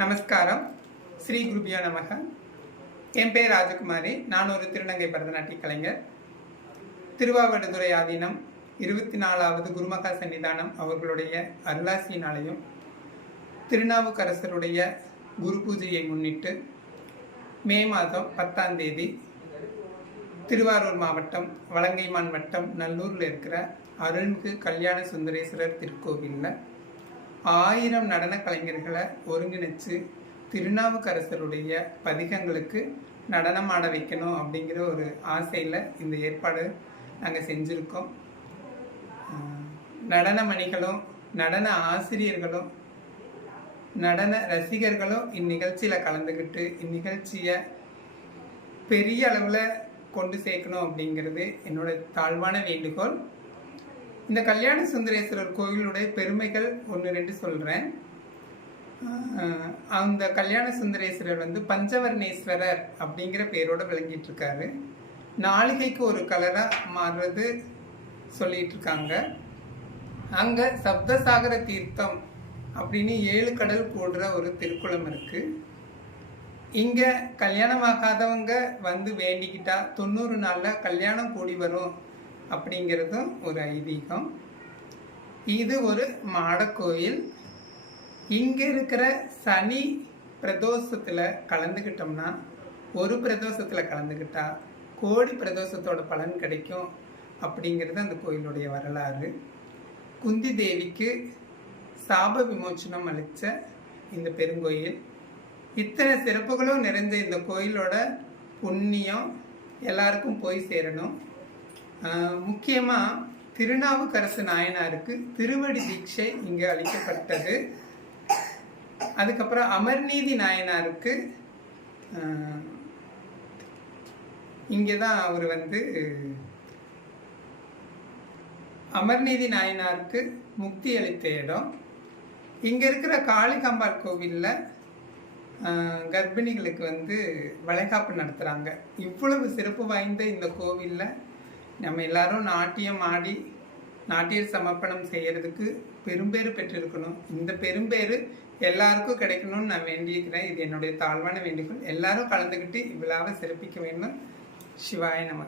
நமஸ்காரம். ஸ்ரீ குருபியோ நமக. என் பேர் ராஜகுமாரி. நான் ஒரு திருநங்கை பரதநாட்டிய கலைஞர். திருவாவடுதுறை ஆதீனம் 24வது குருமகா சன்னிதானம் அவர்களுடைய அருளாசியினாலையும் திருநாவுக்கரசருடைய குரு பூஜையை முன்னிட்டு மே மாதம் 10ஆம் தேதி திருவாரூர் மாவட்டம் வலங்கைமான் வட்டம் நல்லூரில் இருக்கிற அருள்மிகு கல்யாண சுந்தரேஸ்வரர் திருக்கோவிலில் 1000 நடன கலைஞர்களை ஒருங்கிணைச்சு திருநாவுக்கரசருடைய பதிகங்களுக்கு நடனம் ஆட வைக்கணும் அப்படிங்கிற ஒரு ஆசையில் இந்த ஏற்பாடு நாங்கள் செஞ்சுருக்கோம். நடன மணிகளும் நடன ஆசிரியர்களும் நடன ரசிகர்களும் இந்நிகழ்ச்சியில் கலந்துக்கிட்டு இந்நிகழ்ச்சியை பெரிய அளவில் கொண்டு சேர்க்கணும் அப்படிங்கிறது என்னோட தாழ்வான வேண்டுகோள். இந்த கல்யாண சுந்தரேஸ்வரர் கோவிலுடைய பெருமைகள் 1-2 சொல்கிறேன். அந்த கல்யாண சுந்தரேஸ்வரர் பஞ்சவர்ணேஸ்வரர் அப்படிங்கிற பேரோட விளங்கிட்டு இருக்காரு. நாளிகைக்கு ஒரு கலராக மாறுறது சொல்லிட்டு இருக்காங்க. அங்கே சப்தசாகர தீர்த்தம் அப்படின்னு 7 கடல் கூடுற ஒரு திருக்குளம் இருக்கு. இங்கே கல்யாணமாகாதவங்க வேண்டிக்கிட்டா 90 நாளில் கல்யாணம் கூடி வரும் அப்படிங்கிறதும் ஒரு ஐதீகம். இது ஒரு மாடக்கோயில். இங்கே இருக்கிற சனி பிரதோஷத்தில் கலந்துக்கிட்டோம்னா, ஒரு பிரதோஷத்தில் கலந்துக்கிட்டா கோடி பிரதோஷத்தோட பலன் கிடைக்கும் அப்படிங்கிறது அந்த கோயிலுடைய வரலாறு. குந்தி தேவிக்கு சாப விமோச்சனம் அளித்த இந்த பெருங்கோயில். இத்தனை சிறப்புகளும் நிறைந்த இந்த கோயிலோட புண்ணியம் எல்லாருக்கும் போய் சேரணும். முக்கியமாக திருநாவுக்கரசு நாயனாருக்கு திருவடி தீட்சை இங்கே அளிக்கப்பட்டது. அதுக்கப்புறம் அமர்நீதி நாயனாருக்கு இங்கே தான் அவர் அமர்நீதி நாயனாருக்கு முக்தி அளித்த இடம். இங்கே இருக்கிற காளிகாம்பாள் கோவிலில் கர்ப்பிணிகளுக்கு வளைகாப்பு நடத்துகிறாங்க. இவ்வளவு சிறப்பு வாய்ந்த இந்த கோவிலில் நம்ம எல்லாரும் நாட்டியம் ஆடி நாட்டியர் சமர்ப்பணம் செய்யறதுக்கு பெரும்பேறு பெற்றிருக்கணும். இந்த பெரும்பேறு எல்லாருக்கும் கிடைக்கணும்னு நான் வேண்டியிருக்கிறேன். இது என்னுடைய தாழ்வான வேண்டுகோள். எல்லாரும் கலந்துக்கிட்டு இவ்விழாவை சிறப்பிக்க வேண்டும். சிவாய நம.